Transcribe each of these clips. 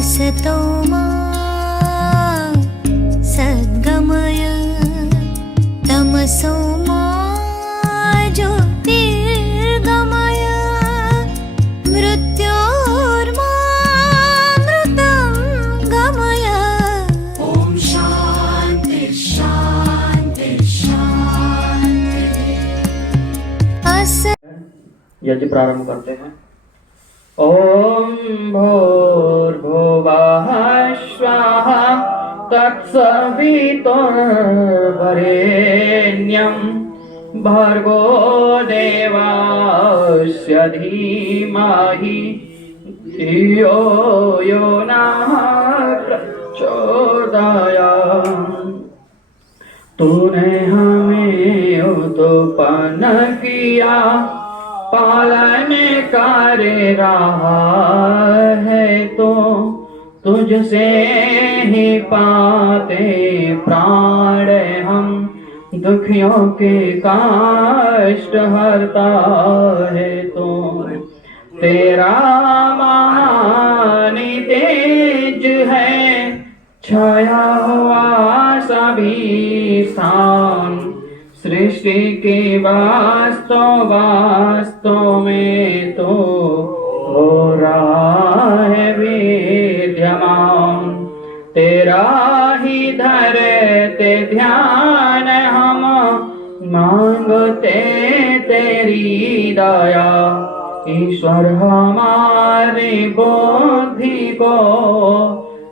असतो मा सद्गमय तमसो मा ज्योतिर्गमय मृत्योर्मामृतं गमय। ओम शांति शांति शांति। यज्ञ प्रारंभ करते हैं। ओम भूर्भुवः स्वाहा तत्सवितुर्वरेण्यं भर्गो देवस्य धीमहि धियो यो नः प्रचोदयात्। तूने हमें उत्पन्न किया, पालन कर रहा है तो तुझसे ही पाते प्राण हम। दुखियों के कष्ट हरता है तो तेरा महान तेज है छाया हुआ सभी स्थान। सृष्टि के वास्तव में तो हो रहा है विद्यमान। तेरा ही धरते ध्यान हम, मांगते तेरी दया। ईश्वर हमारी बुद्धि को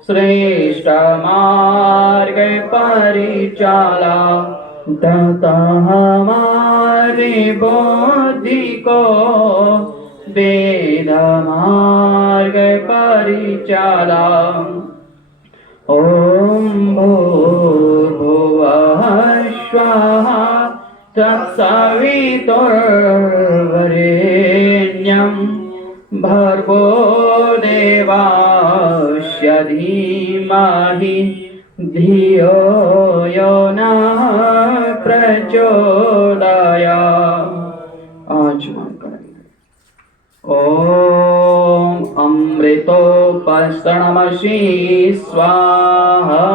श्रेष्ठ मार्ग परिचाला। दाता हमारी बुद्धि को वेद मार्ग परिचाला। ओम भूर्भुवः स्वाहा तत्सवितुर्वरेण्यं भर्गो देवस्य धीमहि धियो यो नः प्रचोदयात्। आचमन करेंगे। ओम अमृतोपस्तरणमसि स्वाहा।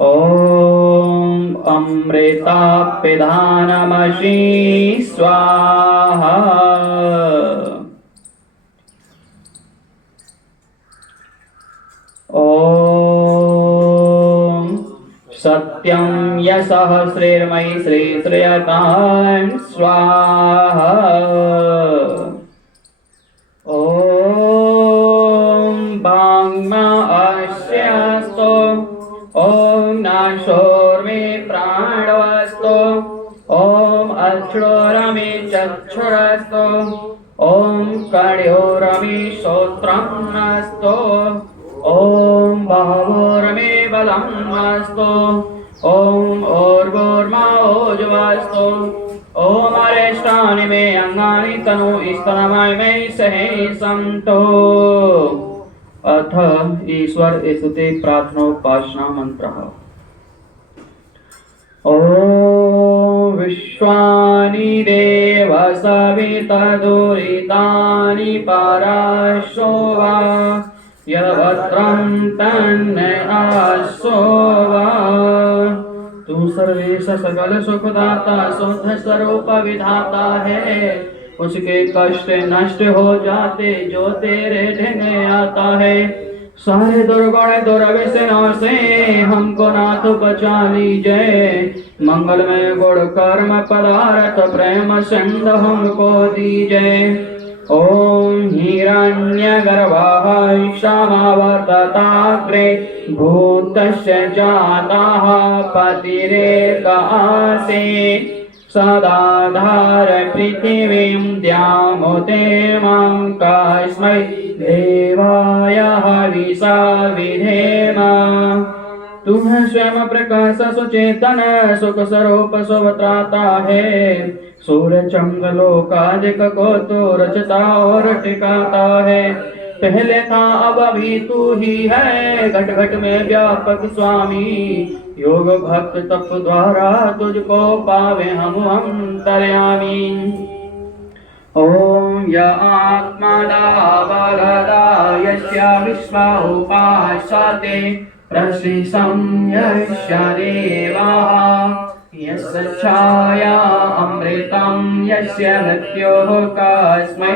ओम अमृतापिधानमसि स्वाहा। ओम सत्यं यशः श्रीर्मयि श्रीश्रियतां स्वाहा। ओम वाङ्मा अस्यास्तु, ओम नाशोर्मे प्राणवस्तु, ओम अक्षरोरमे चक्षुरस्तु, ओम कर्योरमे श्रोत्रमस्तु, ओम बाहोर्मे बलमस्तु, ओम ओर्गोर्मा ओजवास्तु, ओम अरेष्टानि मे अंगानि तनु स्तनमय मे सहे संतो। अथ ईश्वर स्तुति प्रार्थनोपासना मंत्रः। ओम विश्वानि देव सविता दुरितानि पराशो वा यवत्रं तन्नआसो वा। तू सर्वेश सकल सुखदाता शुद्ध स्वरूप विधाता है। उसके कष्ट नष्ट हो जाते जो तेरे ढंगे आता है। सारे दुर्गुण दुर्व्यसनों से हमको नाथ बचा लीजिए। मंगलमय गुण कर्म पदार्थ प्रेम सिंध हमको दीजिए। ओम हिरण्यगर्भः क्षमावर्तताग्रे भूतस्य जातः पतिरेक आसे। सदाधार पृथिवीं द्यामुतेमां कस्मै देवाय हविषा विधेम। तुम स्वयं प्रकाश सुचेतन सुख स्वरूप सुभत्राता है। सूर्य चंद्र लोकादिक को तो रचता और टिकाता है। पहले था अब अभी तू ही है, घट घट में व्यापक स्वामी। योग भक्त तप द्वारा तुझको पावे हम अंतर्यामी। ओम य आत्मदा बलदा यस्य विश्वा उपासते प्रसिसं यस्य देवाः यस्य छाया अमृतं यस्य मृत्युः कस्मै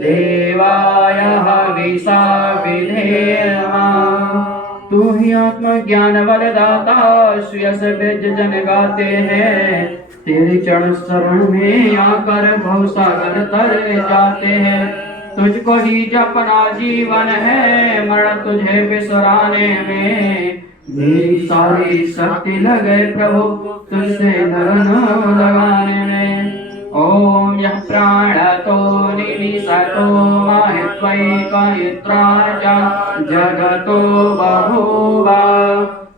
देवाय हविषा विधेमः। तू ही आत्मज्ञान बलदाता श्रेयस बीज जन गाते हैं। तेरे चरण शरण में आकर भवसागर तर जाते हैं। तुझको ही जपना जीवन है, मरण तुझे बिसराने में। मेरी सारी शक्ति लगे प्रभु तुझसे धन लगाने में। ओम यः प्राणतो निविशतो माहित्वैकयित्रा च जगतो बभूव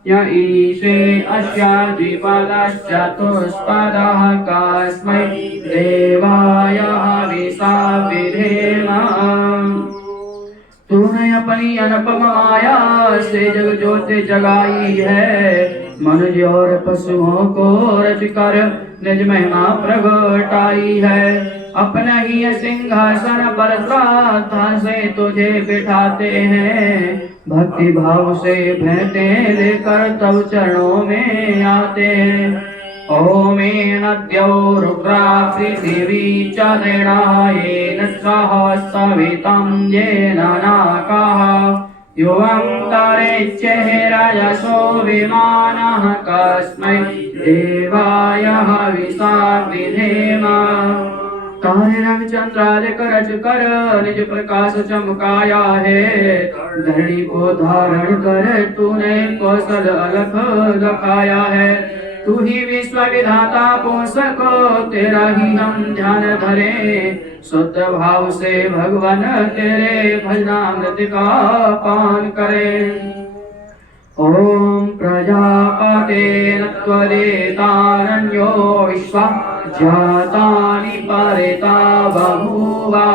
य ईशे अस्य द्विपदश्चतुष्पदः कस्मै देवाय हविषा विधेमः। तूने अपनी अनुपम माया से जग ज्योति जगाई है। मनुष्य और पशुओं को रच कर निज महिमा प्रगटाई है। अपना ही सिंहासन पर श्रद्धा से तुझे बिठाते हैं। भक्ति भाव से भेंटे लेकर तब चरणों में आते हैं। ओमेनद्यो रुद्रा पृथिवी च दृढा येन सह सवितं येन नाकः युवं तरेच्चेरयसो विमानः कस्मै देवाय हविषा विधेमः। तारे रवि चंद्रादिक रच कर निज प्रकाश चमकाया है। धरणी को धारण कर तूने कौशल अलख दिखाया है। तू ही विश्व विधाता पोषक तेरा ही हम ध्यान धरे। शुद्ध भाव से भगवान तेरे भजनामृत का पान करें। ओम प्रजापतेन त्वरेतारण्यो विश्वा जातानि परिता बभूवा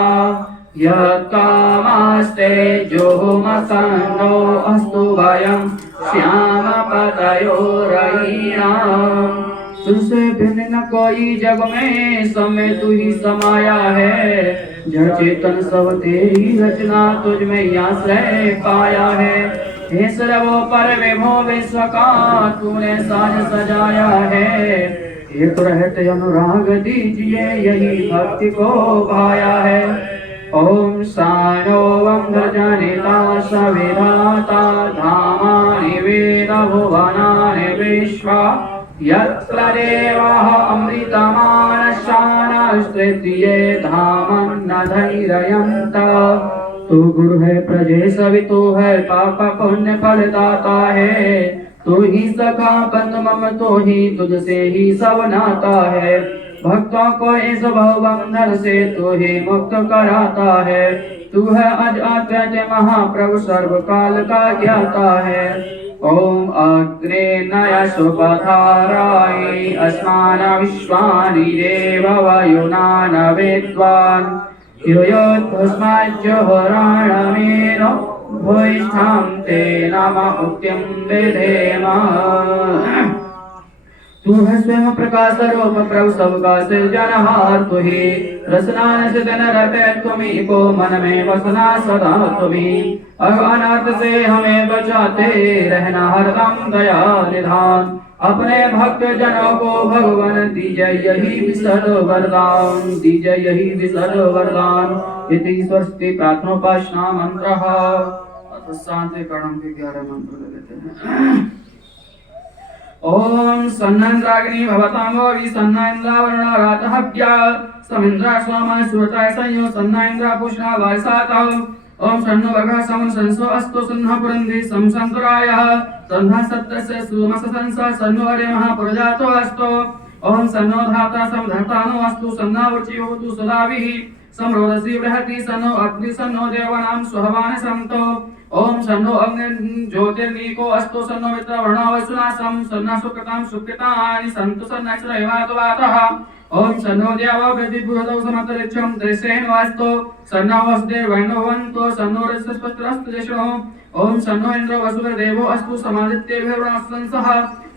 यत्कामास्ते जोमसन्नो अस्तु वयं श्यामपतयो रयिणाम्। तुझसे भिन्न न कोई जग में, समय तू ही समाया है। जड़ चेतन सब तेरी रचना तुझ में आश्रय पाया है। हे सर्वो पर विभो विश्व का तूने साज सजाया है। एक रहते अनुराग दीजिए यही भक्ति को भाया है। ओम सानो वंधजनिता सविधाता धामानि वेद भुवनानि विश्वा यत्र देवाः अमृतमानशानस्तृतीये धामन्न धैर्यन्त। तू गुरु है प्रजे सवितो है पाप पुण्य फलदाता है। तू ही सखा बंधु मम तो ही तुझसे ही सब नाता है। भक्तों को इस भवबंधन से तू ही मुक्त कराता है। तू है अज अद्वैत महाप्रभु सर्व काल का ज्ञाता है। ओम अग्रे नय सुपधाराय अस्मान विश्वानि देव वयुनान वेद्वान् योयोद्भस्माज्जहोराणमेनो भूयिष्ठां ते नमः उक्तिं विधेम। तू है स्वयं प्रकाश रूप प्रभु सबका सृजनहार। तू ही रसना से दिन रहते तुम्ही को मन में बसना सदा तुम्ही। अनाथ से हमें बचाते रहना हरदम दया निधान। अपने भक्त जनों को भगवान दीजय यही विशद वरदान। दीजय यही विशद वरदान। इति स्वस्ति प्रार्थनोपासना मंत्रः। शांति कर्म के 11 मंत्र लेते हैं। ओम सन्नंद्राग्नि भवतामो विसन्नंद्रावरुण रातहव्या समिन्द्रा सोमा सुरताय संयो सन्नंद्रा पुष्णा वायसातः। ओम सन्नो वर्गः समं संसो अस्तु सन्नः पुरन्धि संसन्तरायः सन्नः सप्तस्य सुमस संसा सन्नो हरे महापुरजातो अस्तु। ओम सन्नो धाता समधर्तानो अस्तु सन्ना वृचि होतु सदाभिः समरोदसी बृहति सन्नो अग्नि सन्नो देवानां सुहवान सन्तो। ओम सन्नो अग्नि ज्योतिर्नीको अस्तु सन्नो मित्र वर्णावसुनासं सन्ना सुकृतां सुकृतानि सन्तु सन्नक्षरैवातवातः। ओम सन्नो देवा प्रतिपुरदौ समतरिक्षं दृश्येन वास्तु सन्नो वसुदेव वैणवन्तो सन्नो रसस्पत्रस्तु जशो। ओम सन्नो इन्द्रो वसुदेवो अस्तु समादित्येभिर्वणस्संसः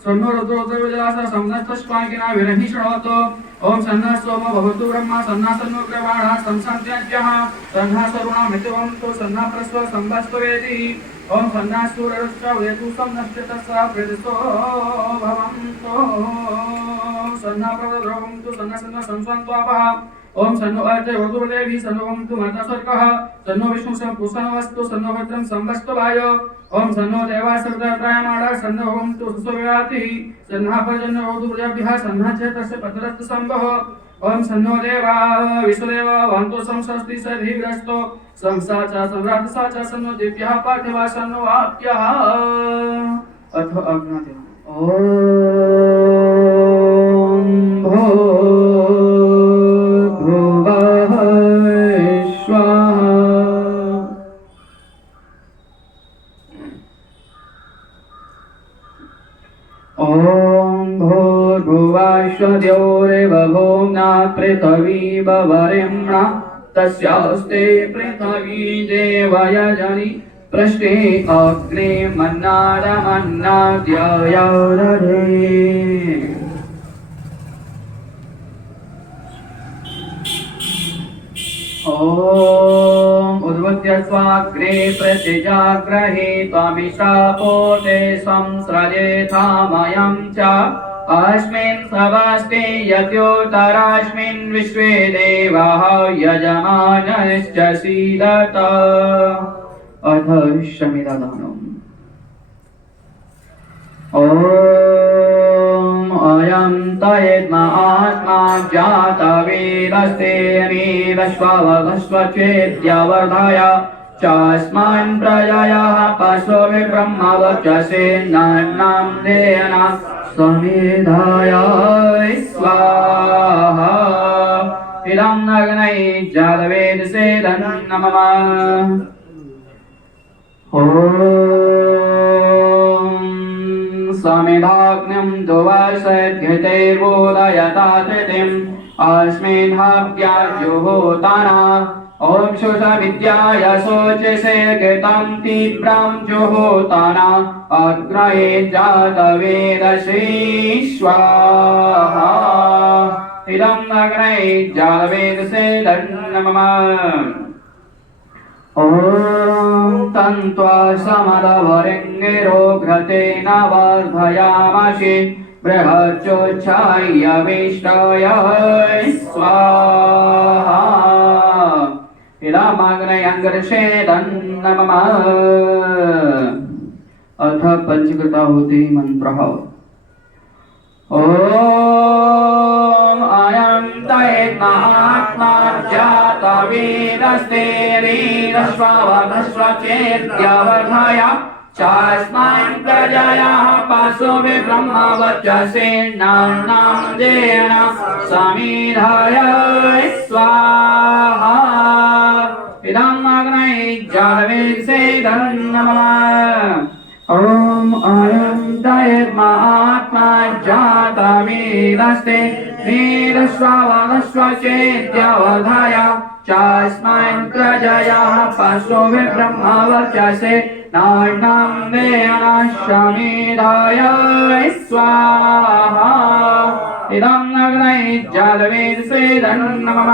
सन्नो रुद्रो द्रविजलासः समनस्तश्वाकिना विरहि शृणोतु। ओम सन्ना सोमो भवतु ब्रह्मा सन्ना सन्नो ग्रवाणः संसन्त्याज्यः सन्ना सरुणा मितवन्तु सन्ना प्रस्व संवत्सवेति ओम सन्ना सूरश्च वेतु संनश्चितस्सा प्रेदसो भवन्तु सन्ना प्रवद्रवन्तु सन्ना सन्ना संस्वन्त्वापः ओम सन्नो अर्थे वधुर्देवी सन्नो वन्तु माता सर्कः सन्नो विष्णु संपुषणवस्तु सन्नो भद्रं संवत्सवाय ओम सन्नो देवा सर्वत्रायमाणः सन्नो वन्तु सुसुव्यातिः सन्ना पर्जन्य वधुर्याभ्यः सन्ना चेतस्य पतरस्तु सम्भः ओम सन्नो देवा विश्वदेव वन्तु संसस्ति सधीव्रस्तो संसा च सम्राट सा च सन्नो दिव्यः पार्थिवः सन्नो आप्यः अथ अग्नाते ओम भूर्भुवः स्वः ओम भूर्भुवस्वद्योरेव भूम्ना पृथिवी वरेण्या तस्यास्ते पृथिवी देवयजनि पृष्ठे अग्ने मन्नादमन्नाद्ययौदधे ओम उद्वत्य स्वाग्रे प्रतिजाग्रहे त्वमिशापोते संस्रजेथामयं च अस्मिन् सवास्ते यत्योतरास्मिन् विश्वे देवाः यजमानश्च सीदत अथ शमिददानम् ओम अयं तयेद्मात्मा जातवेदस्ते नीरश्ववस्वचेद्यवर्धय चास्मान् प्रजयाः पशुभिः ब्रह्मवर्चसे नान्नां देन समेधाय स्वाहा इदं नग्नै जातवेदसे नमः समिधाग्निं दुवसद्घृतेर्वोदयता धृतिम् अस्मिन्नाभ्याजुहोताना ॐ शुषविद्याय शोचसे घृतं तीव्रं जुहोताना अग्रये जातवेदसे स्वाहा इदं अग्नये जातवेदसे नमः ओम तन्त्वा समदवरिङ्गिरो घृतेन वर्धयामसि बृहच्चोच्छाय्य विष्टय स्वाहा इदमग्नयङ्गर्षेदं नमः अथ पञ्चकृताहुति मन्त्रः ओम अयं तयेद्महात्मा जातवेदस्ते नीरश्ववस्वचेद्यवर्धय चास्मान् प्रजयाः पशुभिः ब्रह्मवर्चसे नान्नां देन समेधाय स्वाहा इदं अग्नये जातवेदसे नमः ओम अयं तयेद्महात्मा जातवेदस्ते नीरश्ववस्वचेद्यवर्धय चास्मान् प्रजयाः पशुभिः ब्रह्मवर्चसे नान्नां देन समेधाय स्वाहा इदं अग्नये जातवेदसे नमः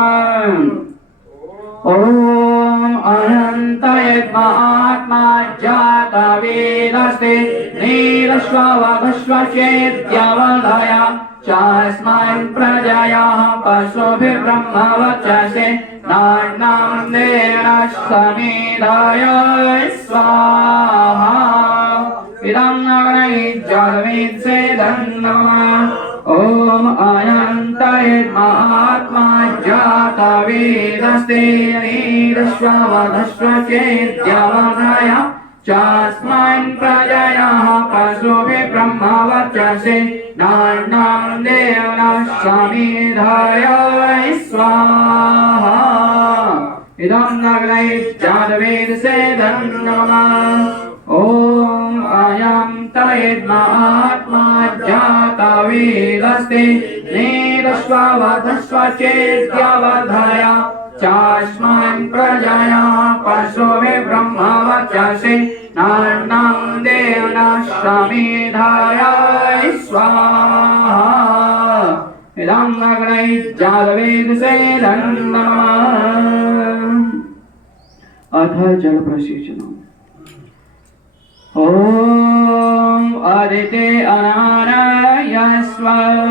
ओम अयं तयेद्महात्मा जातवेदस्ते नीरश्ववस्वचेद्यवर्धय चास्मान् प्रजयाः पशुभिः ब्रह्मवर्चसे नान्नां देन समेधाय स्वाहा इदं अग्नये जातवेदसे नमः ओम अयं तयेद्महात्मा जातवेदस्ते नीरश्ववस्वचेद्यवर्धय चास्मान् प्रजयाः पशुभिः ब्रह्मवर्चसे नान्नां देन समेधाय स्वाहा इदं अग्नये जातवेदसे नमः ओम अयं तयेद्महात्मा जातवेदस्ते नीरश्ववस्वचेद्यवर्धय चास्मान् प्रजयाः पशुभिः ब्रह्मवर्चसे नान्नां देन समेधाय स्वाहा इदं अग्नै जातवेदसे नमः। अथ जल प्रसिंचनम्। ॐ आदिते अनाराय स्वाहा।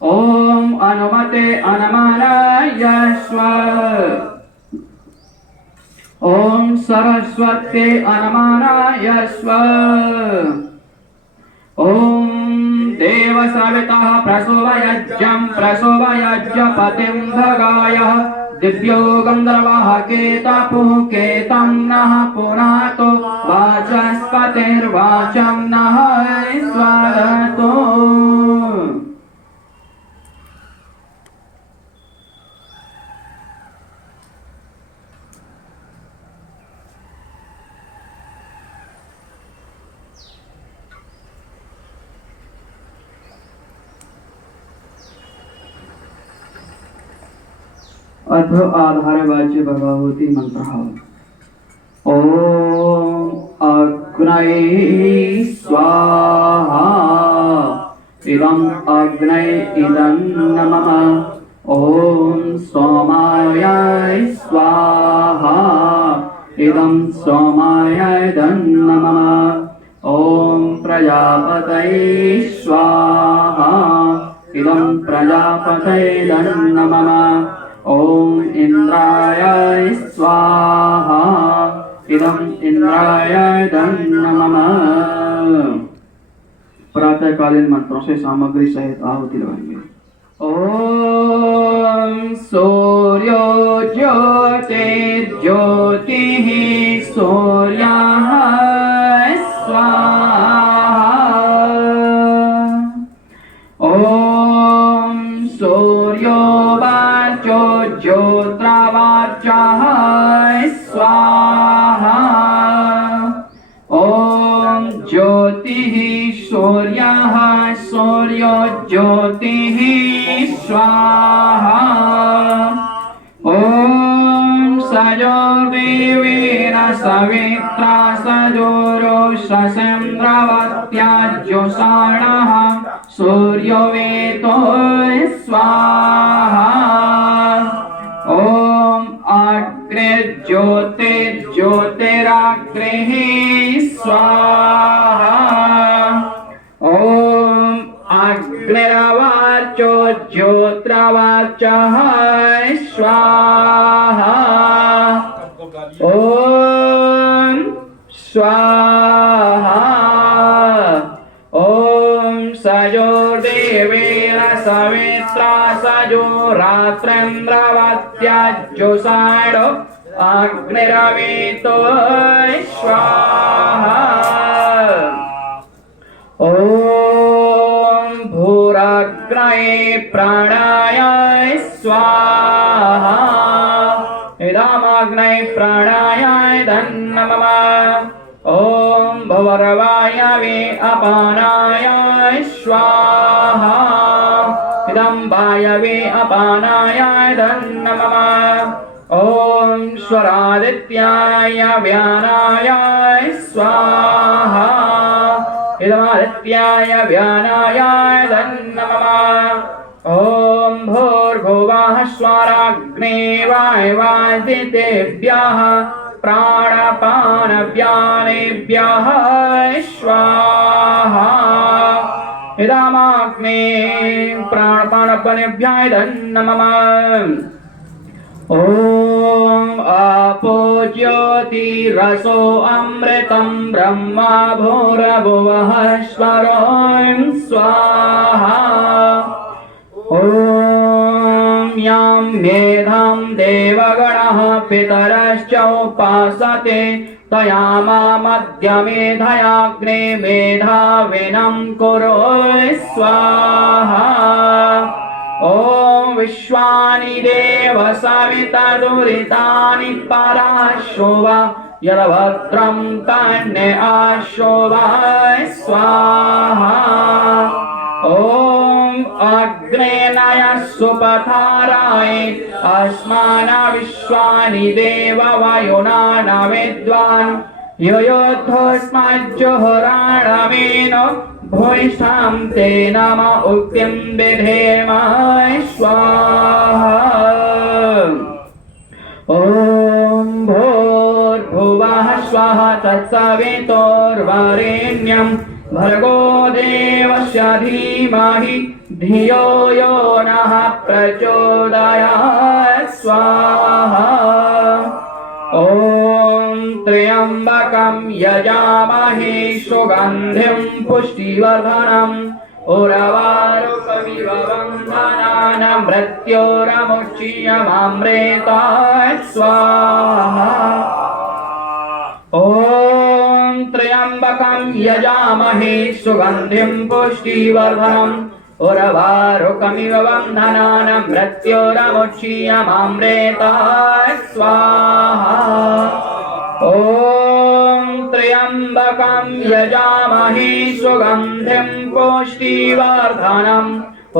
ॐ अनुमते अनमानाय स्वाहा। ॐ सरस्वते अनमानाय स्वाहा। ॐ देवसवितः प्रसोवयज्ञं प्रसोवयज्ञपतिं भगाय दिव्यो गन्धर्वः केतपुः केतं नः पुनातो वाचस्पतिर्वाचं नः स्वरतो। अथ आधारवाच्य भगवती मंत्रः। ओम अग्नये स्वाहा। इदं अग्नये इदं नमः। ओम सोमाय स्वाहा। इदं सोमाय इदं नमः। ओम प्रजापतये स्वाहा। इदं प्रजापतये इदं नमः। ओम इंद्राय स्वाहा। इदं इंद्राय इदं नमः। प्रातःकालीन मंत्रों से सामग्री सहित आहुति लगाएंगे। ओम सूर्यो ज्योतिर्ज्योतिः सूर्यः स्वाहा। ओम सूर्यो ज्योतिर्वाचः स्वाहा। ओम ज्योतिः सूर्यः सूर्यो ज्योतिः स्वाहा। ओम सजोर्देवेन सवित्रा सजोरोषसेन्द्रवत्याज्योषाणः सूर्यो वेतो स्वाहा। ओम अग्रे ज्योतिर्ज्योतिराग्रेः स्वाहा। ओम अग्निरवाचो ज्योतिर्वाचः स्वाहा। ओम स्वाहा। ओम सजोर्देवेन सवित्रा सजोरात्रेन्द्रवत्याज्योषाणो अग्निरवेतो स्वाहा। ओम भूरग्नये प्राणाय स्वाहा। इदमग्नये प्राणाय इदं नमः। ओम भवर्वायवे अपानाय स्वाहा। इदं वायवे अपानाय इदं नमः। ओम स्वरादित्याय व्यानाय स्वाहा। इदमादित्याय व्यानाय इदं नमः। ओम भूर्भुवः स्वराग्ने वायवादितेभ्यः प्राणपानव्यानेभ्यः स्वाहा। इदमग्ने प्राणपानव्यानेभ्यः इदं नमः। ओम आपो ज्योतिरसो अमृतं ब्रह्मा भूर्भुवः स्वरों स्वाहा। ओम यां मेधां देवगणः पितरश्च उपासते तयामामद्य मेधयाग्ने मेधाविनं कुरु स्वाहा। ओम विश्वानि देव सविता दुरितानि पराशोवा यद्भद्रं तन्ने आशोवा स्वाहा। ओम अग्नेनाय सुपथाराय अस्माना विश्वानि देव वायुना न विद्वान् योद्धस्मज्जुहुराणवेन भूयिष्ठां ते नम उक्तिं विधेम स्वाहा ॐ भूर्भुवः स्वः तत्सवितुर्वरेण्यं भर्गो देवस्य धीमहि धियो यो नः प्रचोदयात् स्वाहा ॐ त्र्यम्बकं यजामहे सुगन्धिं पुष्टिवर्धनम् उर्वारुकमिव बन्धनानां मृत्योरमुच्यमामृतात् स्वाहा ॐ त्र्यम्बकं यजामहे सुगन्धिं पुष्टिवर्धनम् उर्वारुकमिव बन्धनानां मृत्योरमुच्यमामृतात् स्वाहा ॐ त्र्यम्बकं यजामहे सुगन्धिं पुष्टिवर्धनम्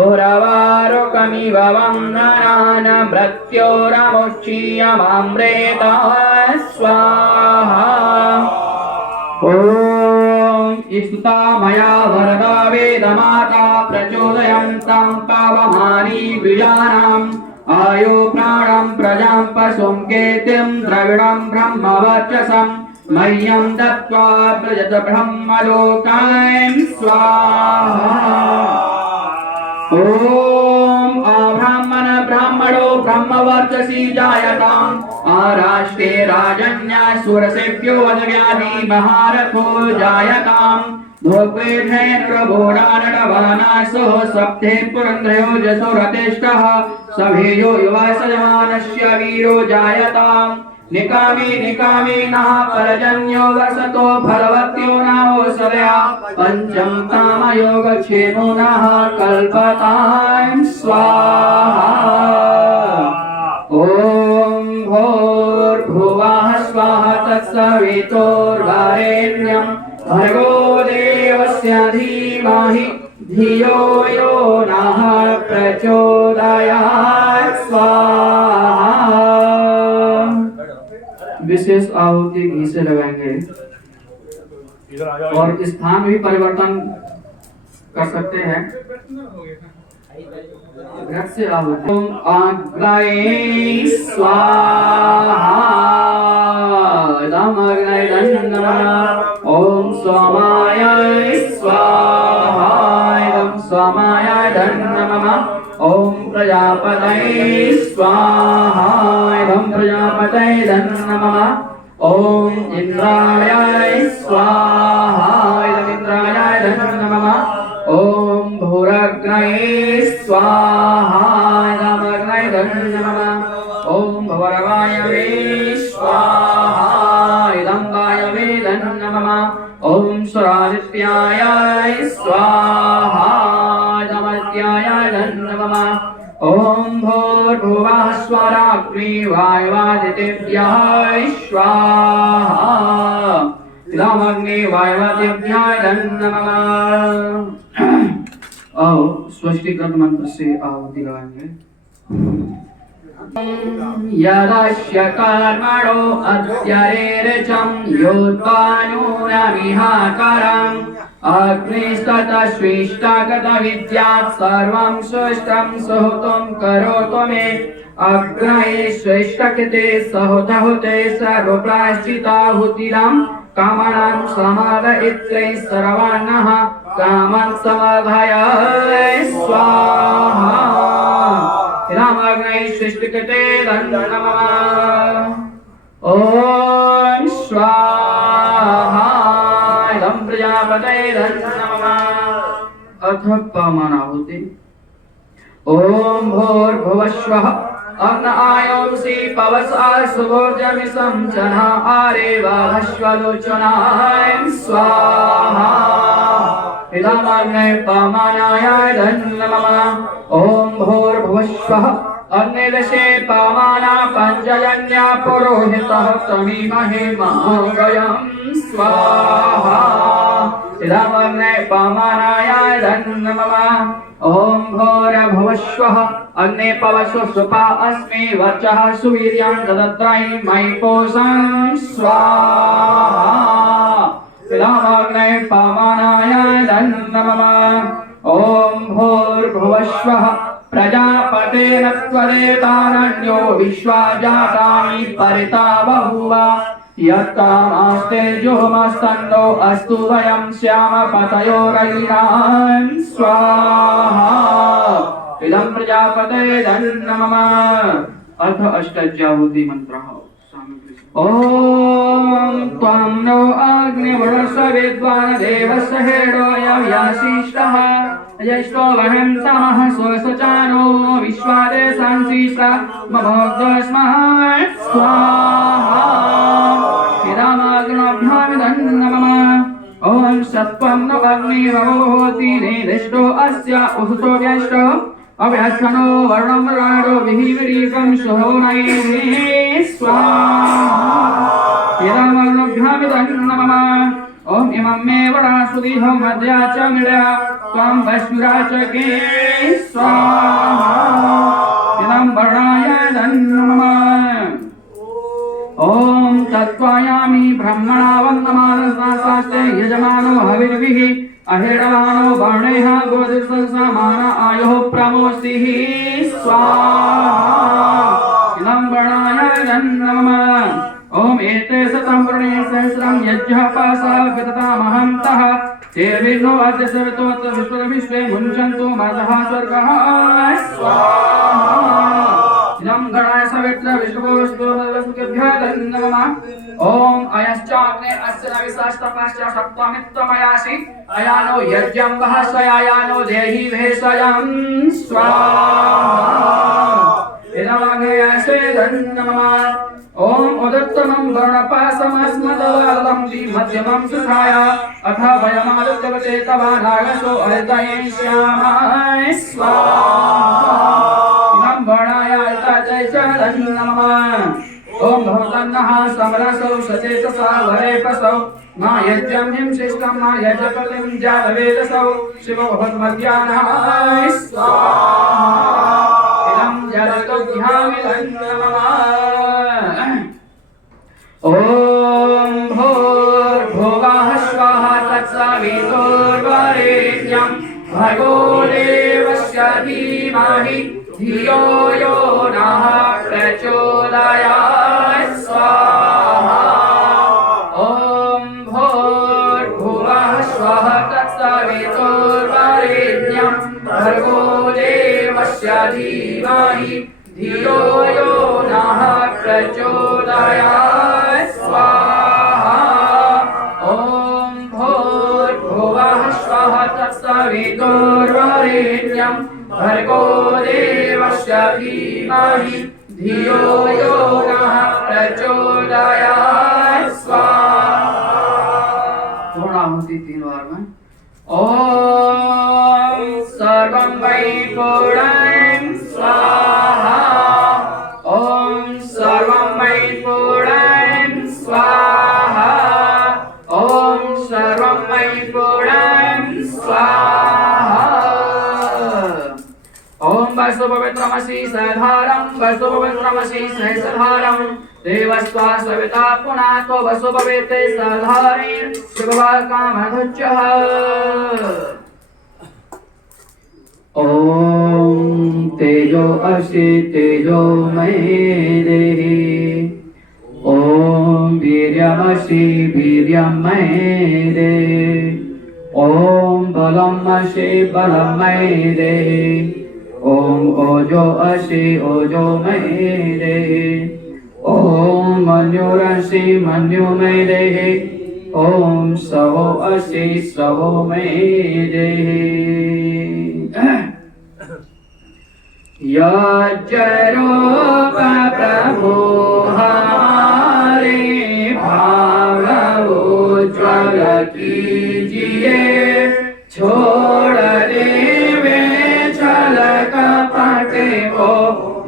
उर्वारुकमिव बन्धनानां मृत्योरमुच्यमामृतात् स्वाहा ॐ स्तुता मया वरदा वेदमाता प्रचोदयन्तं पावमानी बीजानाम् आयो प्राणं प्रजां पशुं कीर्तिं द्रविणं ब्रह्मवर्चसं मह्यं दत्त्वा व्रजत ब्रह्मलोकान् स्वाहा ॐ अब्राह्मण ब्राह्मणो ब्रह्मवर्चसी जायताम् आराष्ट्रे राजन्या सुरसेभ्यो वदव्याधि महारथो जायताम् भोगेधेन्द्रभोडानटवानासो सप्ते पुरन्द्रयो जसो रतेष्टः सभेयो युवा सजमानस्य वीरो जायताम् निकामी निकामी नः परजन्यो वसतो फलवत्यो नावोसदया पंचम कामयोगक्षेमो नः कल्पतां स्वाहा ॐ भूर्भुवः स्वः तत्सवितुर्वरेण्यं भर्गो देवस्य धीमहि धियो यो नः प्रचोदयात् स्वाहा विशेष आहुति घी से लगाएंगे और स्थान भी परिवर्तन कर सकते हैं। घट से आहुति ओम अग्नये स्वाहा इदम अग्नये नमः ओम सोमाय स्वाहा इदम सोमाय नमः ओम प्रजापतये स्वाहा इदं प्रजापतये नमः ओम इंद्राय स्वाहा इदं इंद्राय नमः ओम भूरग्नये स्वाहा इदं अग्नये नमः ओम भवरवायवे स्वाहा इदं वायवे नमः ओम स्वरादित्याय स्वाहा इदमर्त्याय नमः ओम भूर्भुवः स्वराग्नि वायवादितेभ्यः स्वाहा इदमग्नि वायवादिभ्यः नमः आओ स्वस्तिकृत मंत्र से आहुति लगाएंगे। यदस्य कर्मणो अत्यरेरचं योद्वानूनमिहाकरम् अग्निस्ततस्विष्टागतविद्यात् सर्वं सुष्टं सुहुतं करोतु मे अग्नये स्वेष्टकृते सहुतहुते सर्वप्रायश्चिताहुतिरं कामनां समादयित्रे सर्वान्नः कामं समाधाय स्वाहा इदमग्नये स्वेष्टकृते नमः ॐ स्वाहा इदं प्रजापतये नमः अथ पवमानाहुति ओम भूर्भुवस्वः अग्न आयोंसि पवसा सुभोजमिसं जनः आरेवाहश्वलोचनाय स्वाहा इदमग्ने पवमानाय नमः ओम भूर्भुवस्वः अग्निदशे पवमाना पञ्चजन्या पुरोहितः तमीमहे महागयं स्वाहा इदमग्ने पवमानाय नमः ओम भूर्भुवस्वः अग्ने पवस्व सुपा अस्मि वर्चः सुवीर्यं ददत्राहि मयि पोषं स्वाहा पितामग्ने पवनाय नमः। ॐ भूर्भुवस्वः प्रजापतेन त्वरेतारण्यो विश्वा जातानि परिता बभूव यत्कामास्ते जुहुमस्तन्नो अस्तु वयं श्यामपतयोरयिनां स्वाहा। इदं प्रजापते नमः। अथ अष्टज्यावुति मंत्रः। ॐ त्वं नो अग्निवरुणस्य विद्वान् देवस्य हेडो यव्याशिष्टः यष्टो वहं तमः स्वसचानो विश्वादे संशिष्टा मभोक्तस्मः स्वाहा। इदमग्नभ्यामिदं नमः। ॐ सत्त्वं नो अग्निरवोहोति निर्दिष्टो अस्य उसुतो व्यष्टो अव्याख्यानो वर्णं राडो विहिरीकं शोनैः स्वाहा। इदमग्नभ्यामिदं नमः। ॐ इमं मे वरासुदिहो मध्या च मिडा त्वं वश्मिरा च के स्वाहा। इदं वर्णाय नमः। ॐ तत्त्वायामि ब्रह्मणा वन्दमानस्ते यजमानो हविर्भिः अहेडमानो वर्णेः गोदिर्समान आयोः प्रमोषिः स्वाहा। इदं वर्णाय नमः। ॐ एते शतं वर्णे सहस्रं यज्ञः पासा विदतामहन्तः ते विष्णो अद्य सवितोऽत्र विश्वे मुञ्चन्तु मर्दः स्वर्गः स्वाहा। इदं गणाय सवित्र विष्णुभोस्तुभ्यः नमः। ॐ अयश्चाग्ने अस्य नविशास्तपश्च सप्तमित्तमयासि अयानो यज्ञं वः स्वयायानो देहि भेषजं स्वाहा। इदमग्नेयसे नमः। ॐ उदत्तमं वर्णपासमस्मदवरदं मध्यमं सुधाय अथ वयमादित्यवते तवानागसो अर्दयिष्यामः स्वाहा। इदं वर्णाय तजैश्च नमः। ॐ भवतन्नः समरसौ सचेतसा वरेपसौ मा यज्ञं हिंसिष्टं मा यजपतिं जातवेदसौ शिवो भवद्मध्यानः स्वाहा। इदं जगद्भ्यामिदं नमः। ॐ भूर्भुवः स्वः तत्सवितुर्वरेण्यं भर्गो देवस्य धीमहि धियो यो नः प्रचोदयात् स्वाहा। ॐ भूर्भुवः स्वः तत्सवितुर्वरेण्यं भर्गो देवस्य धीमहि धियो यो नः प्रचोदयात् स्वाहा। ॐ भूर्भुवः स्वः तत्सवितुर्वरेण्यं भर्गो देवस्य धीमहि धियो यो नः प्रचोदयात् स्वाहा। पूर्णाहुति 3 बार में। ॐ सर्वं वै पूर्णं स्वाहा। ॐ सर्वं वै पूर्णं स्वाहा। ॐ सर्वं वै पूर्णं स्वाहा। ॐ वसुपवित्रमसि सधारं वसुपवित्रमसि सहस्रधारं देवस्त्वा सविता पुनातो वसुपवित्रे सधारे शिववाकामधुच्चः। ॐ तेजो असि तेजोमये देहि। ॐ वीर्यमसि वीर्यमये देहि। ॐ बलमसि बलमये देहि। ॐ ओजो असि ओजोमये देहि। ॐ मन्युरसि मन्युमये देहि। ॐ सवो असि सवोमये देहि। यज्जरूप प्रभु हमारे भाव उज्ज्वल कीजिए। छोड़ देवे छल कपटे को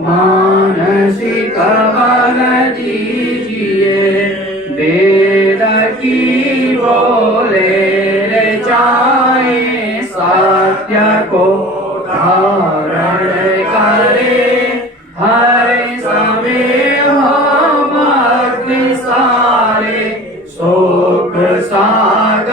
मानसिक बल दीजिए। वेद की बोले रे चाहे सत्य को धारण करे। हर समय हम अग्नि सारे शोक सागर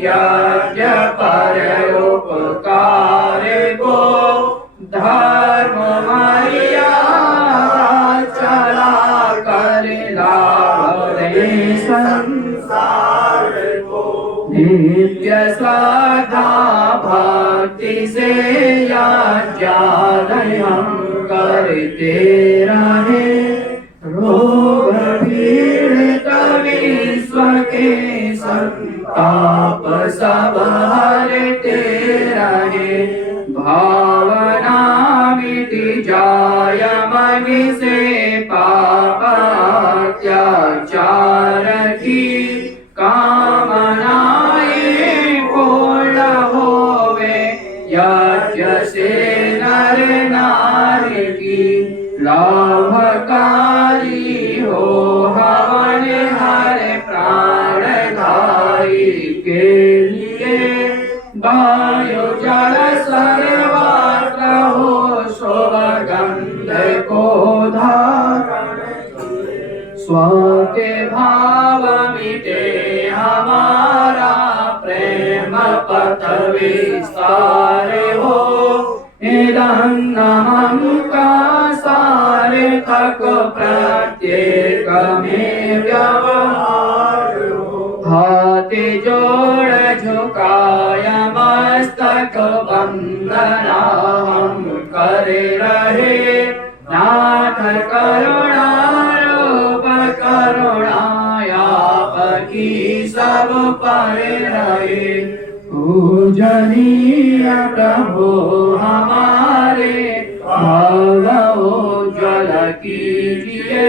यज्ञ परोपकार को धर्म माया चला कर लाभ दे संसार को। नित्य श्रद्धा भक्ति से यज्ञादयं करते रहे, रोग पीड़ित विश्व के संताप सब हरते रहे। भावना मिट जाय मन से पाप अत्याचार की कामनाएं पूर्ण होवे, यज्ञ से नर नारी की लाभकारी हो हवन हर प्राणधारी के लिए। वायु जल सर्वत्र हो शोभगंध को धारण, स्व के भाव मिटे हमारा प्रेम पथ विस्तार हो। इदं नमः का सार्थक प्रत्येक में व्यवहार हो। हाथ जोड़ झुकाय मस्तक वंदना हम करे रहे, नाथ करुणा रूप करुणायाप की सब पर रहे। पूजनीय प्रभु हमारे भाव उज्ज्वल कीजिए,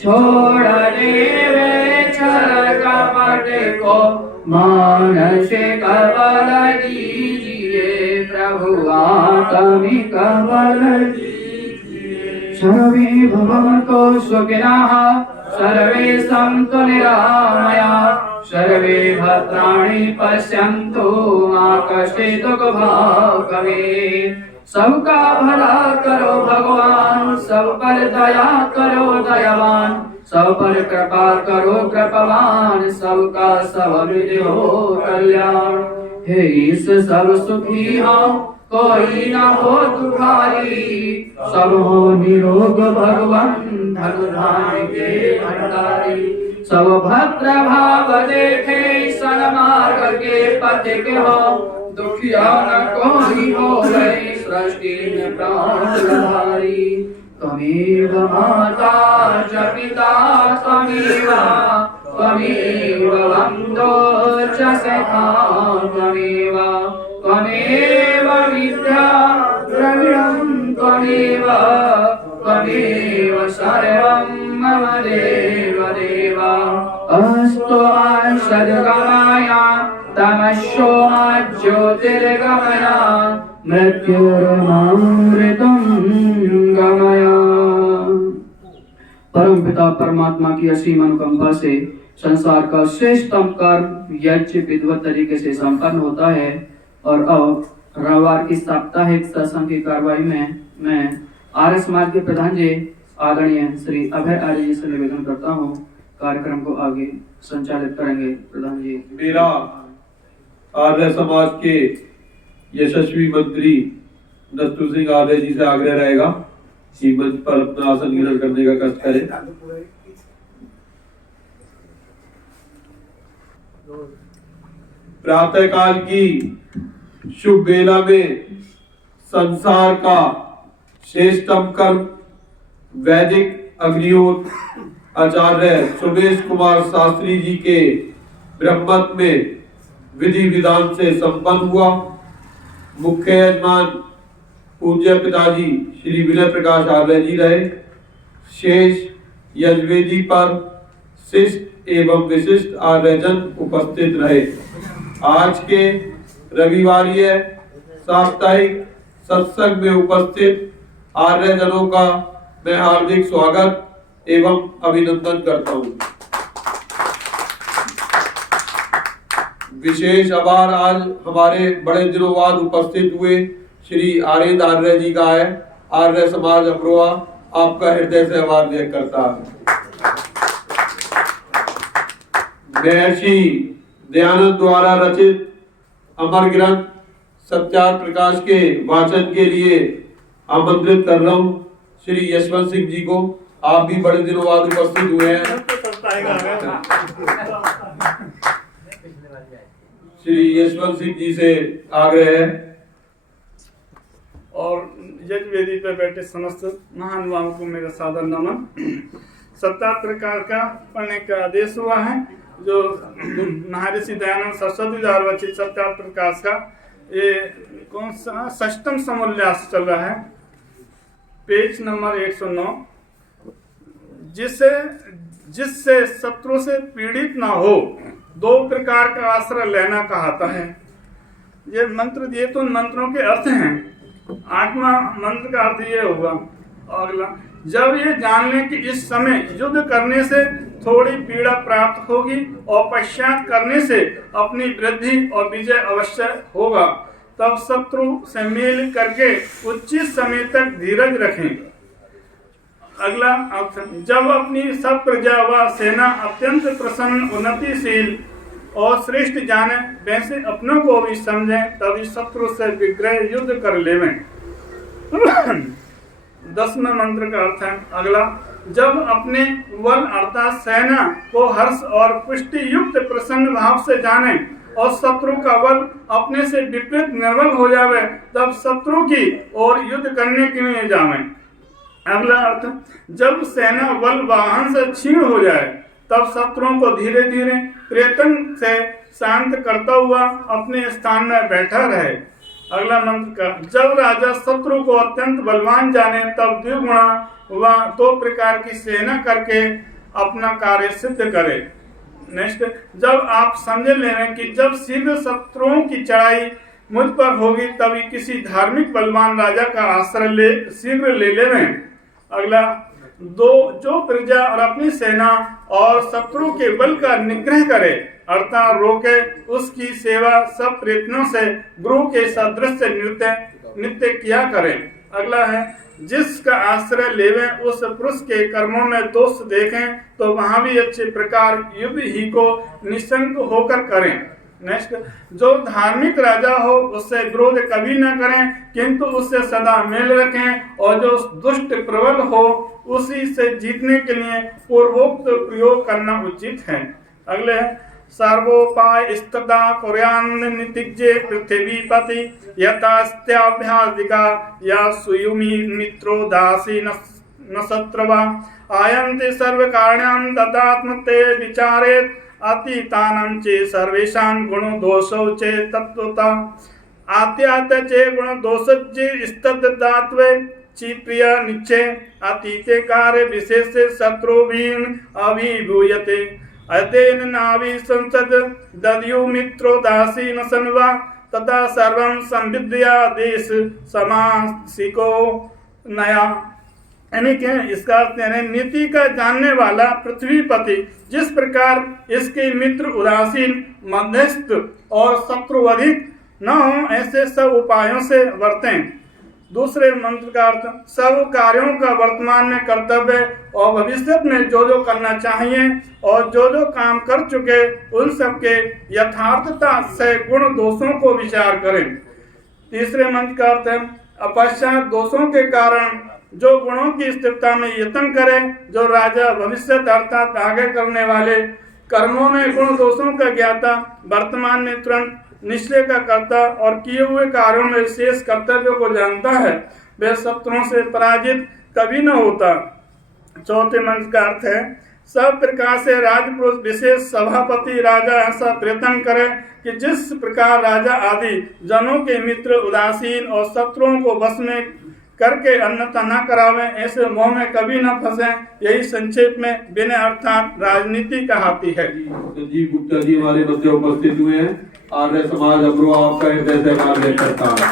छोड़ देवे छल कपट को मानस कबल दीजिए। प्रभु आत्मी कबल दीजिए। सर्वे भवन्तु सुखिनः, सर्वे सन्तु निरामयाः, सर्वे भद्राणि पश्यन्तु मा कश्चित् दुःखभाग् भवेत्। सबका भला करो भगवान, सब पर दया करो दयावान, सब पर कृपा करो कृपावान, सबका सब हृदय हो कल्याण। हे ईश सब सुखी हो, कोई न हो दुखारी, सब हो निरोग भगवान, धन धान्य के भंडारी। सब भद्र भाव देखे सन्मार्ग के पथिक हो, दुखिया न कोई हो गए सृष्टि में प्राणधारी। त्वमेव माता च पिता त्वमेव, त्वमेव बन्धो च सखा त्वमेव, त्वमेव विद्या द्रविणं त्वमेव, त्वमेव सर्वं मम देव देव। अस्तु सद्गमय तमस्यो ज्योतिर्गमय, मृत्युर्मामृतं गमय। परम पिता परमात्मा की असीम अनुकंपा से संसार का श्रेष्ठतम कर्म यज्ञ विधिवत तरीके से संपन्न होता है। और अब रविवार की साप्ताहिक सत्संग की कार्रवाई में मैं आर्य समाज के प्रधान जी आदरणीय श्री अभय आर्य जी से निवेदन करता हूँ, कार्यक्रम को आगे संचालित करेंगे प्रधान जी। मेरा आर्य समाज के यशस्वी मंत्री नस्तु सिंह आर्य जी से आग्रह रहेगा कि मंच पर अपना आसन ग्रहण करने का कष्ट करें। प्रातः काल की शुभ बेला में संसार का श्रेष्ठतम कर्म वैदिक अग्निहोत्र आचार्य सुमेश कुमार शास्त्री जी के ब्रह्मत्व में विधि विधान से संपन्न हुआ। मुख्य यजमान पूज्य पिताजी श्री विनय प्रकाश आर्य जी रहे। शेष यजवेदी पर शिष्ट एवं विशिष्ट आर्यजन उपस्थित रहे। आज के रविवारीय साप्ताहिक सत्संग में उपस्थित आर्यजनों का मैं हार्दिक स्वागत एवं अभिनंदन करता हूँ। विशेष आभार आज हमारे बड़े दिनों बाद उपस्थित हुए श्री आर्य आर्य जी का है। आर्य समाज अमरोहा आपका हृदय से आभार व्यक्त करता है। महर्षि दयानंद द्वारा रचित अमर ग्रंथ सत्यार्थ प्रकाश के वाचन के लिए आमंत्रित कर रहा हूँ श्री यशवंत सिंह जी को। आप भी बड़े दिनों बाद उपस्थित हुए हैं। श्री यशवंत सिंह जी से आग्रह है। और यज्ञ वेदी पर बैठे समस्त महानुभावों को मेरा सादर नमन। सत्यार्थ प्रकार का पढ़ने का आदेश हुआ है, जो महर्षि दयानंद सरस्वती द्वारा रचित सत्यार्थ प्रकाश का ये कौन सा षष्टम समोल्लास चल रहा है, पेज नंबर 109। जिससे शत्रु से पीड़ित ना हो, 2 प्रकार का आश्रय लेना कहता है। ये मंत्र, ये तो मंत्रों के अर्थ हैं। 8वां मंत्र का अर्थ ये होगा। अगला, जब ये जान लें कि इस समय युद्ध करने से थोड़ी पीड़ा प्राप्त होगी और पश्चात करने से अपनी वृद्धि और विजय अवश्य होगा, तब शत्रु से मेल करके उचित समय तक धीरज रखें। अगला ऑप्शन, जब अपनी सब प्रजा व सेना अत्यंत प्रसन्न, उन्नतिशील और श्रेष्ठ जाने, वैसे अपनों को भी समझें, तभी शत्रु से विग्रह युद्ध कर लेवें। 10वां मंत्र का अर्थ है। अगला, जब अपने बल अर्थात सेना को हर्ष और पुष्टि युक्त प्रसन्न भाव से जाने और शत्रु का बल अपने से विपरीत निर्बल हो जावे, तब शत्रु की ओर युद्ध करने के लिए जावे। अगला अर्थ, जब सेना बल वाहन से क्षीण हो जाए, तब शत्रुओं को धीरे धीरे प्रयत्न से शांत करता हुआ अपने स्थान में बैठा रहे। अगला मंत्र का, जब राजा शत्रु को अत्यंत बलवान जाने, तब द्विगुणा व 2 प्रकार की सेना करके अपना कार्य सिद्ध करे। नेक्स्ट, जब आप समझ लें कि जब शीघ्र शत्रुओं की चढ़ाई मुझ पर होगी, तभी किसी धार्मिक बलवान राजा का आश्रय शीघ्र ले लेवें। अगला, जो प्रजा और अपनी सेना और शत्रु के बल का निग्रह करे अर्थात रोके, उसकी सेवा सब प्रयत्नों से गुरु के सदृश नित्य किया करे। अगला है, जिसका आश्रय लेवे उस पुरुष के कर्मों में दोष देखें, तो वहां भी अच्छे प्रकार युद्ध ही को निशंक होकर करें। नेक्स्ट, जो धार्मिक राजा हो उससे विरोध कभी न करें, किंतु उससे सदा मेल रखें, और जो दुष्ट प्रबल हो उसी से जीतने के लिए पूर्वोक्त प्रयोग करना उचित है। अगले, सर्वोपाय स्तदा कुर्यान्न नितिज्ञे पृथ्वीपति यथास्त्याभ्यासिका या सुयुमि मित्रो दासी न शत्रवा आयन्ति सर्वकारणां तदात्मते विचारेत् अतीतानां चे सर्वेषां गुणो दोषौ चे तत्वता आत्यात्य चे गुण दोषज्जे स्तद्दात्वे ची प्रिय निश्चय अतीते कार्य विशेष शत्रुभिन् अभिभूयते अतेन नाभि संसद दद्यु मित्रो दासी न सन्वा तथा सर्वं संविद्या देश समासिको नया। यानी कि इसका अर्थ है नीति का जानने वाला पृथ्वीपति जिस प्रकार इसके मित्र उदासीन, मध्यस्थ और शत्रु अधिक न हो, ऐसे सब उपायों से वर्तें। दूसरे मंत्र का अर्थ, सब कार्यों का वर्तमान में कर्तव्य और भविष्य में जो जो करना चाहिए और जो जो काम कर चुके उन सब के यथार्थता से गुण दोषों को विचार करें। तीसरे मंत्र का अर्थ है, अपश्चात दोषों के कारण जो गुणों की स्थिरता में यत्न करे, जो राजा भविष्य अर्थात आगे करने वाले कर्मों में गुण दोषों का ज्ञाता, वर्तमान में तुरंत निश्चय का करता और किए हुए कार्यों में विशेष कर्तव्य को जानता है, वह शत्रुओं से पराजित कभी न होता। चौथे मंत्र का अर्थ है, सब प्रकार से राजपुरुष विशेष सभापति राजा ऐसा प्रयत्न करे कि जिस प्रकार राजा आदि जनों के मित्र उदासीन और शत्रुओं को वश में करके अन्यथा न करावे, ऐसे मोह में कभी न फंसे। यही संक्षेप में विनय अर्थात राजनीति कहलाती है। संजीव गुप्ता जी हमारे मध्य उपस्थित हुए हैं। आर्य समाज अमरो आपका हृदय से कार्य करता है।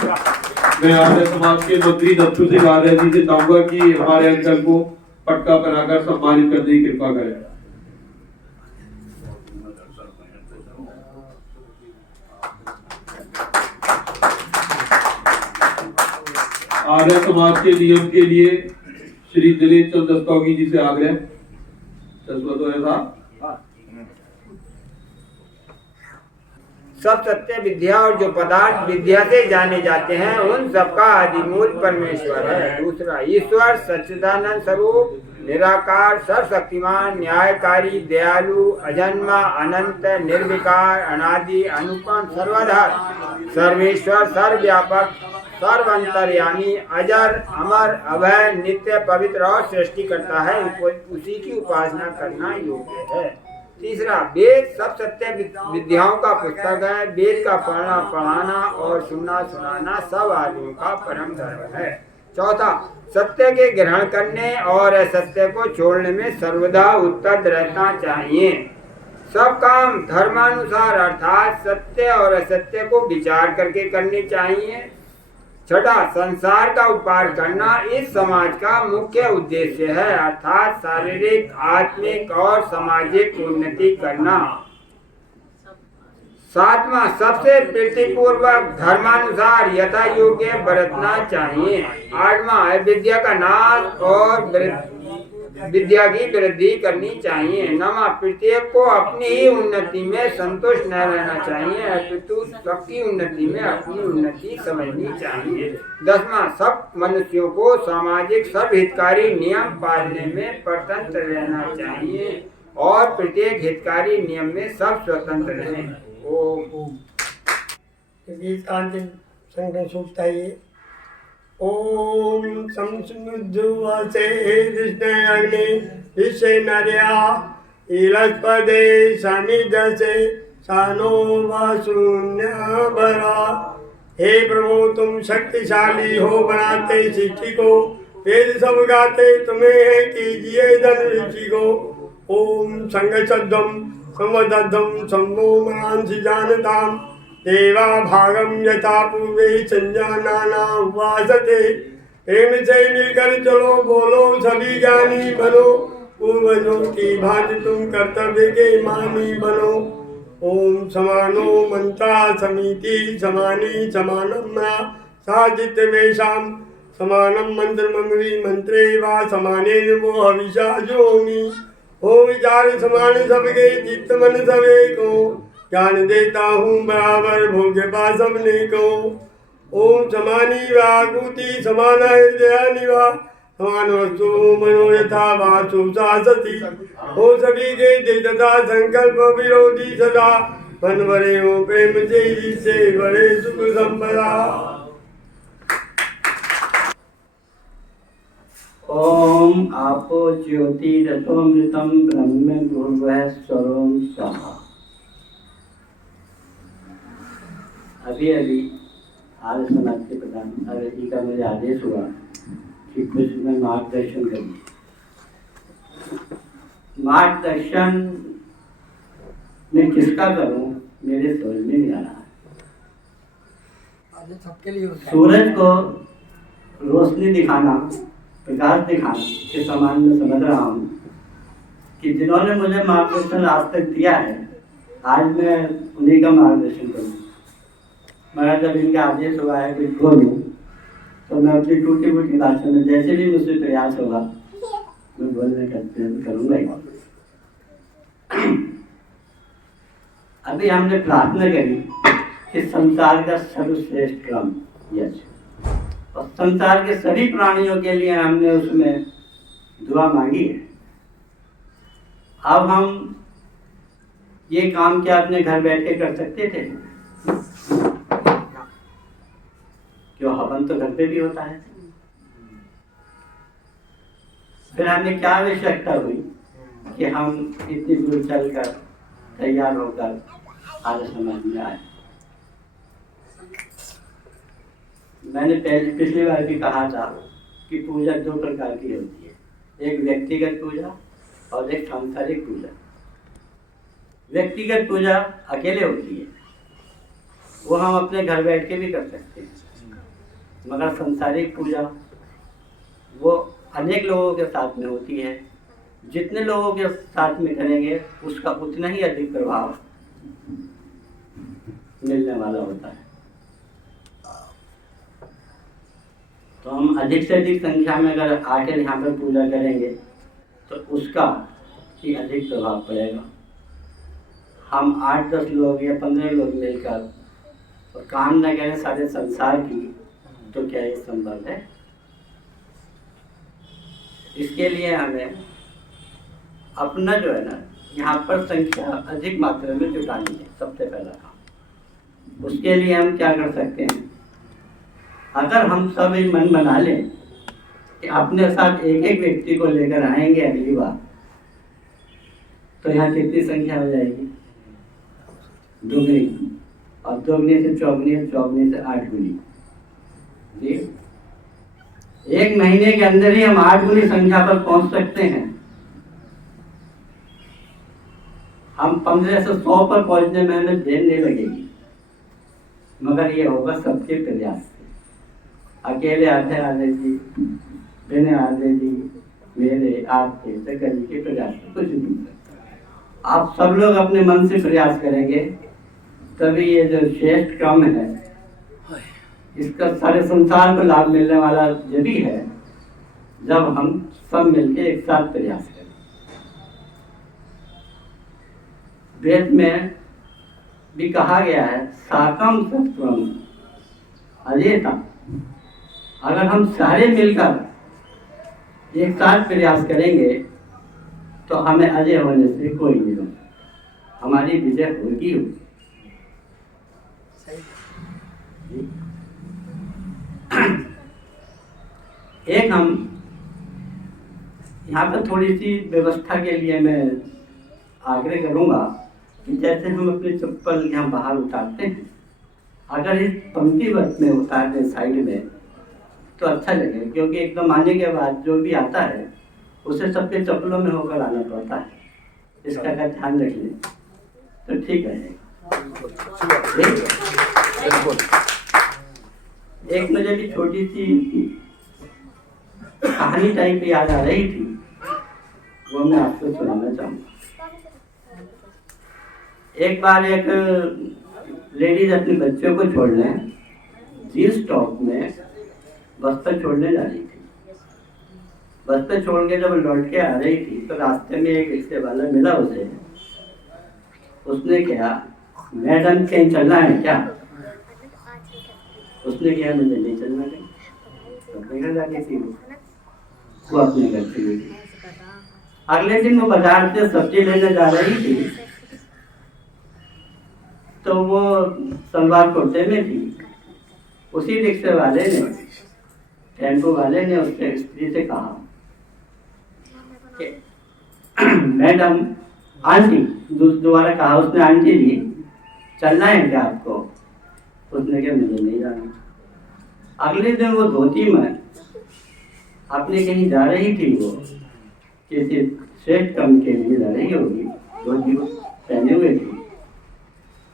मैं आर्य समाज के मंत्री दत्तू सिंह आर्य जी से चाहूंगा कि हमारे अंकल को पट्टा बनाकर सम्मानित करने की कृपा करें। आर्य समाज के नियम के लिए श्री दिनेश चंद्र दस्तौगी जी से आग्रह। चश्मा तो है साहब। सब सत्य विद्या और जो पदार्थ विद्या से जाने जाते हैं उन सबका आदिमूल परमेश्वर है। दूसरा, ईश्वर सच्चिदानंद स्वरूप, निराकार, सर्वशक्तिमान, न्यायकारी, दयालु, अजन्मा, अनंत, निर्विकार, अनादि, अनुपम, सर्वाधार, सर्वेश्वर, सर्वव्यापक, सर्वंतर्यामी, अजर, अमर, अभय, नित्य, पवित्र और सृष्टि करता है, उसी की उपासना करना योग्य है। तीसरा, वेद सब सत्य विद्याओं का पुस्तक है। वेद का पढ़ना, पढ़ाना और सुनना, सुनाना सब आदियों का परम धर्म है। चौथा, सत्य के ग्रहण करने और असत्य को छोड़ने में सर्वदा उत्तर रहना चाहिए। सब काम धर्मानुसार अर्थात सत्य और असत्य को विचार करके करने चाहिए। छठा, संसार का उपकार करना इस समाज का मुख्य उद्देश्य है, अर्थात शारीरिक, आत्मिक और सामाजिक उन्नति करना। सातवां, सबसे प्रीतिपूर्वक धर्मानुसार यथा योग्य बरतना चाहिए। आठवां, अविद्या का नाश और विद्या की वृद्धि करनी चाहिए। नवा, प्रत्येक को अपनी ही उन्नति में संतुष्ट न रहना चाहिए, अपितु सबकी उन्नति में अपनी उन्नति समझनी चाहिए। दसवां, सब मनुष्यों को सामाजिक सर्वहितकारी नियम पालने में स्वतंत्र रहना चाहिए और प्रत्येक हितकारी नियम में सब स्वतंत्र रहें। ओम। संकल्प सूचता है। ओम संसमुद्वासे कृष्णयाग्नि विषय नर्या इलस्पदे समिदसे सानो वाशून्य भरा। हे प्रभु, तुम शक्तिशाली हो, बनाते सृष्टि को, वेद सब गाते तुम्हें, कीजिए धन ऋषि को। ओम संगशब्दम संवदद्धम संभो मनांसि जानताम देवा भागम यथा पूर्वे संजानाना उपासते। प्रेम से मिलकर चलो, बोलो सभी ज्ञानी बनो, पूर्वजों की भांति तुम कर्तव्य के मानी बनो। ओम समानो मंता समिति समानी समानम साजित वेशाम समानम मंत्र मंगवी मंत्रे वा समाने वो हविषा जोमी। हो विचार समान सबके, चित्त मन सवे को, ज्ञान देता हूँ बराबर, भोग्य पा सबने को। ओम समानी वाकुति समान हृदय निवा, समान वस्तु मनो यथा वासु सासती। हो सभी के दे तथा संकल्प विरोधी सदा, मन भरे हो प्रेम से बड़े सुख संपदा। ओम आपो ज्योति रसोमृतम ब्रह्म भूर्भुवः स्वरोम स्वाहा। अभी आर्य समाज के प्रधान आर्य जी का मुझे आदेश हुआ कि कुछ मैं मार्गदर्शन करूँ। मार्गदर्शन मैं किसका करूँ मेरे समझ में नहीं आ रहा है। सूरज को रोशनी दिखाना, प्रकाश दिखाना के समान में समझ रहा हूँ कि जिन्होंने मुझे मार्गदर्शन आज तक दिया है, आज मैं उन्हीं का मार्गदर्शन करूँ। मगर जब इनका आदेश हुआ है कि बोलूं, तो मैं अपनी टूटी फूटी भाषा में जैसे भी मुझसे प्रयास होगा मैं बोलने का प्रयत्न करूँगा ही। अभी हमने प्रार्थना करी कि संसार का सर्वश्रेष्ठ क्रम यश, और संसार के सभी प्राणियों के लिए हमने उसमें दुआ मांगी है। अब हम ये काम क्या अपने घर बैठ के कर सकते थे? क्यों, हवन तो घर पे भी होता है। फिर हमें क्या आवश्यकता हुई कि हम इतनी दूर चलकर तैयार होकर आर्य समाज में आए। मैंने पिछली बार भी कहा था कि पूजा दो प्रकार की होती है, एक व्यक्तिगत पूजा और एक सांसारिक पूजा। व्यक्तिगत पूजा अकेले होती है, वो हम अपने घर बैठ के भी कर सकते हैं। मगर सांसारिक पूजा वो अनेक लोगों के साथ में होती है। जितने लोगों के साथ में करेंगे उसका उतना ही अधिक प्रभाव मिलने वाला होता है। तो हम अधिक से अधिक संख्या में अगर आकर यहाँ पर पूजा करेंगे तो उसका ही अधिक प्रभाव पड़ेगा। हम 8-10 लोग या 15 लोग मिलकर और काम न करें सारे संसार की, तो क्या ये संभव है? इसके लिए हमें अपना जो है ना यहाँ पर संख्या अधिक मात्रा में जुटानी है, सबसे पहला काम। उसके लिए हम क्या कर सकते हैं? अगर हम सब एक मन बना लें कि अपने साथ एक एक व्यक्ति को लेकर आएंगे अगली बार, तो यहाँ कितनी संख्या हो जाएगी? दुगनी, और दुगनी से चौगनी, चौगनी से 8 गुनी जी। 1 महीने के अंदर ही हम 8 गुनी संख्या पर पहुंच सकते हैं। हम 15 से 100 पर पहुंचने में हमें देर नहीं लगेगी, मगर ये होगा सबके प्रयास से। अकेले आधे जी, बिना आधे जी, मेरे आपके सकल के प्रयास से कुछ नहीं सकता। आप सब लोग अपने मन से प्रयास करेंगे, तभी ये जो श्रेष्ठ क्रम है, इसका सारे संसार को लाभ मिलने वाला यही है जब हम सब मिलके एक साथ प्रयास करें। वेद में भी कहा गया है साकम सत्वम अजेता। अगर हम सारे मिलकर एक साथ प्रयास करेंगे तो हमें अजय होने से कोई नहीं रोक, हमारी विजय होगी होगी। एक हम यहाँ पर थोड़ी सी व्यवस्था के लिए मैं आग्रह करूँगा कि जैसे हम अपनी चप्पल यहाँ बाहर उतारते हैं, अगर इस पंक्तिबद्ध में उतार दें साइड में तो अच्छा लगे, क्योंकि एकदम आने के बाद जो भी आता है उसे सबके चप्पलों में होकर आना पड़ता है। इसका अगर ध्यान रख लें तो ठीक है। एक मुझे भी छोटी सी कहानी टाइप याद आ रही थी, वो मैं आपको सुनाना चाहूँगा। एक बार एक लेडीज अपने बच्चों को छोड़ने जींस टॉप में बस पर छोड़ने जा रही थी। बस पे छोड़ के जब लौट के आ रही थी तो रास्ते में एक रिक्शे वाला मिला उसे। उसने कहा, मैडम कहीं चलना है क्या? उसने कहा, मुझे नहीं चलना कहीं। अपने घर जाके थी वो अपने घर चली गई। अगले दिन वो बाजार से सब्जी लेने जा रही थी, तो वो सलवार कुर्ते में थी। उसी रिक्शे वाले ने, टेम्पो वाले ने उससे स्त्री से कहा कि मैडम, आंटी, दोबारा कहा उसने, आंटी जी चलना है क्या आपको? उसने कहा, मुझे नहीं जाना। अगले दिन वो धोती में अपने कहीं जा रही थी, वो किसी श्रेष्ठ काम के लिए जा रही होगी, धोती पहने हुए थी।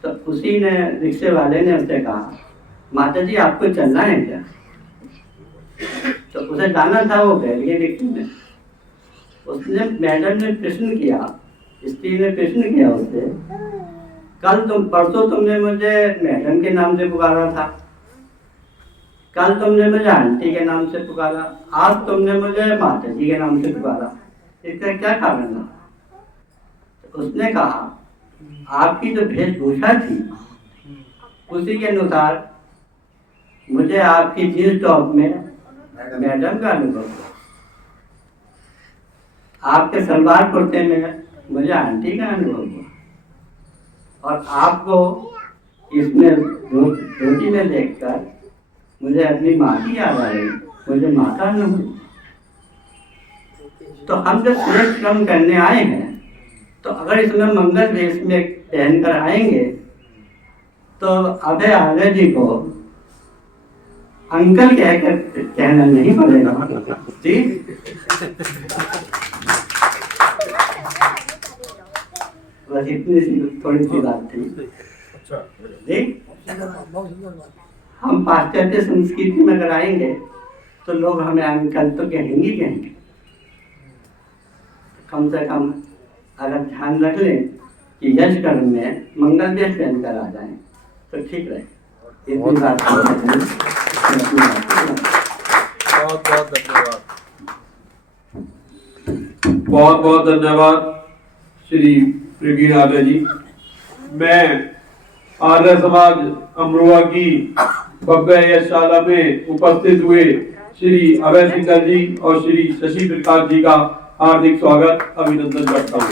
तो उसी ने, रिक्शे वाले ने उससे कहा, माता जी आपको चलना है क्या? तो उसे जाना था, वो बैठ गई रिक्शे में। उसने, मैडम ने प्रश्न किया, स्त्री ने प्रश्न किया उससे, परसों तुमने मुझे मैडम के नाम से पुकारा था, कल तुमने मुझे आंटी के नाम से पुकारा, आज तुमने मुझे माता जी के नाम से पुकारा, इसका क्या कारण था? उसने कहा, आपकी जो वेशभूषा थी उसी के अनुसार मुझे आपकी जींस टॉप में मैडम का अनुभव हुआ, आपके सलवार कुर्ते में मुझे आंटी का अनुभव हुआ, और आपको इसमें धोती में देखकर मुझे अपनी माँ की याद आ रही, मुझे माँ का अनुभव। तो हम जब श्रेष्ठ कर्म करने आए हैं, तो अगर इसमें मंगल वेश में पहनकर आएंगे तो अभय आर्य जी को अंकल कहकर कहना नहीं पड़ेगा जी। बस इतनी सी थोड़ी सी बात थी जी। हम पाश्चात्य संस्कृति में अगर आएंगे तो लोग हमें अंकल तो कहेंगे कहेंगे। कम से कम अगर ध्यान रख लें कि यश कर्म में मंगल वेश पहनकर आ जाएं तो ठीक रहे। इतनी बात बहुत बहुत धन्यवाद, बहुत बहुत धन्यवाद श्री प्रवीण आर्य जी। मैं आर्य समाज अमरोहा की भव्य यशशाला में उपस्थित हुए श्री अभय सिंह जी और श्री शशि प्रकाश जी का हार्दिक स्वागत अभिनंदन करता हूँ।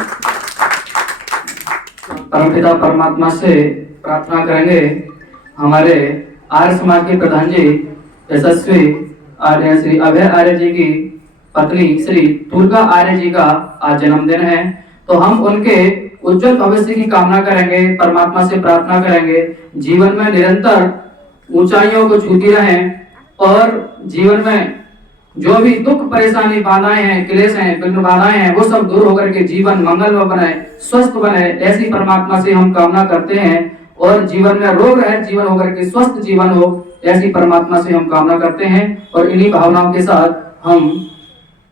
परमपिता परमात्मा से प्रार्थना करेंगे हमारे आर्य समाज के प्रधान जी यशस्वी आर्य श्री अभय आर्य जी की पत्नी श्री दुर्गा आर्य जी का आज जन्मदिन है, तो हम उनके उज्जवल भविष्य की कामना करेंगे, परमात्मा से प्रार्थना करेंगे जीवन में निरंतर ऊंचाइयों को छूती रहें और जीवन में जो भी दुख परेशानी बाधाएं हैं, क्लेश हैं, विघ्न बाधाएं हैं, वो सब दूर होकर के जीवन मंगलमय बने, स्वस्थ बने, ऐसी परमात्मा से हम कामना करते हैं। और जीवन में रोग रहित जीवन होकर के स्वस्थ जीवन हो, ऐसी परमात्मा से हम कामना करते हैं। और इन्हीं भावनाओं के साथ हम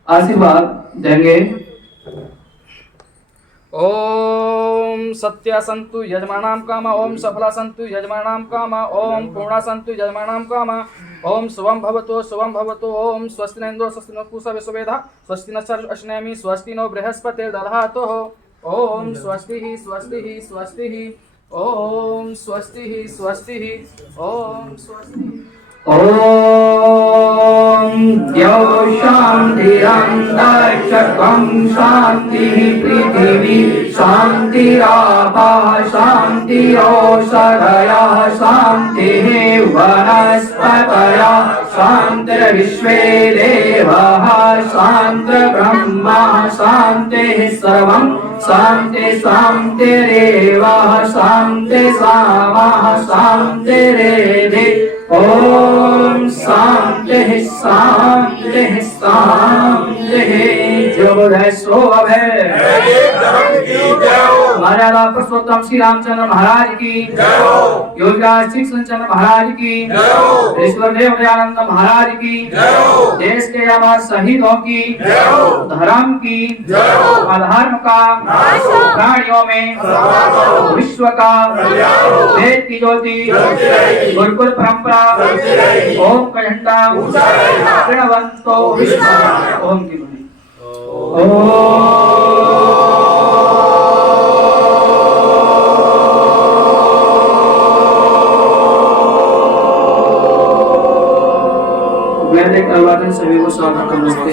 आशीर्वाद देंगे। ओम सत्या संतु यजमानां कामा, ओम सफला संतु यजमानां कामा, ओम पूर्णा संतु यजमानां कामा, ओम शुभम भवतु, ओम स्वस्ति न इंद्रो स्वस्ति न पूषा विश्ववेदा स्वस्ति न सर्व अश्नेमि स्वस्ति नो बृहस्पति दधातु, ओम स्वस्ति ही स्वस्ति ही स्वस्ति ही, ओम स्वस्ति ही स्वस्ति ही, ओम स्वस्ति। ओम द्यौ शान्तिरन्तरिक्षं शान्तिः पृथिवी शान्तिरापः शान्तिरोषधयः शान्तिः वनस्पतयः शान्तिर्विश्वे देवाः शान्तिर्ब्रह्मा शान्तिः सर्वं शान्ति शान्तिरेव शान्ति सामः शान्तिरेधि। ओम शांति शांति शांति। जो है सो अब है। महाराजा पुरुषोत्तम श्री रामचंद्र महाराज की, योगराज श्री कृष्णचंद्र महाराज की, ईश्वर देव दयानंद महाराज की, देश के हमारे शहीदों की, धर्म की, अधर्म का, प्राणियों में विश्व का, वेद की ज्योति, गुरुकुल परंपरा, ओम का झंडा प्रणवंतो विश्व। ओम की ध्वनि। वैदिक अभिवादन सभी को स्वागत नमस्ते।